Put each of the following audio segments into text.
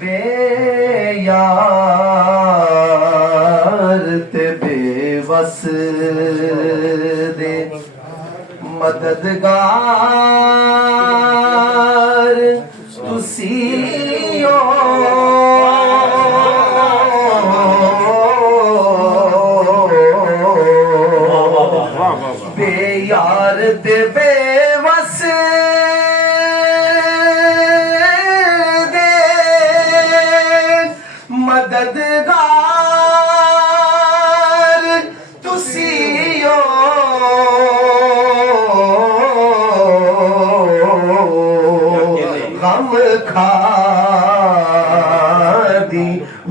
बेयार ते बेवस दे मददगार तुसी हो बेयार ते बेवस मददगार तुसी हो गम खादी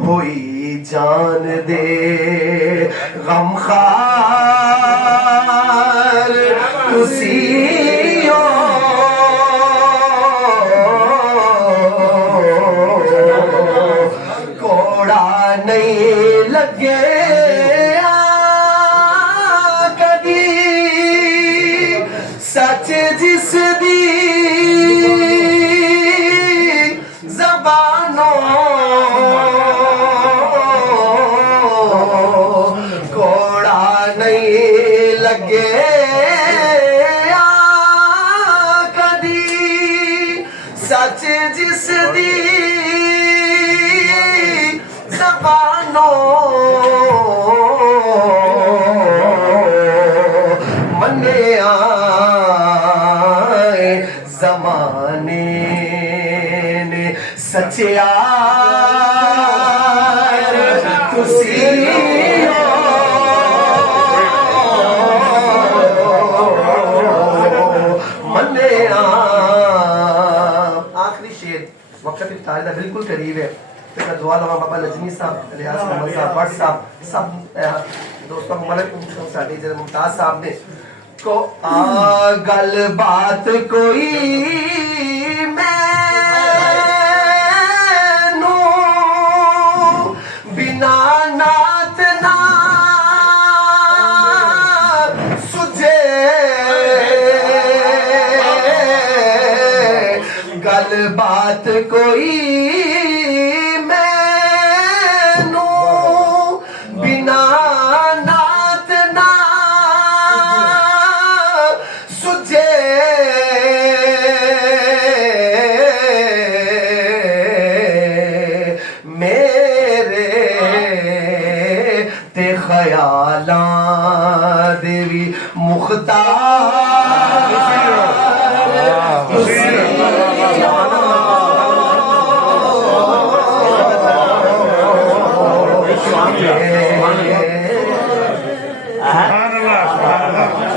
हुई जान दे गम खार तुसी हो नहीं लगे कदी सच जिस दी ज़बानों कोड़ा नहीं लगे कदी सच जिस दी मने आए ज़माने ने सचिया तुसी मने आखिरी शेर वक्त इफ्तार दा बिल्कुल करीब है। दुआ लगा बाबा लजनी साहब, रियाज मोहम्मद साहब, भट्ट साहब, सब दोस्तों मलक मुमताज साहब ने को गल बात कोई मैनू बिना नात ना सुझे गल बात कोई ख्याला देवी मुख्तार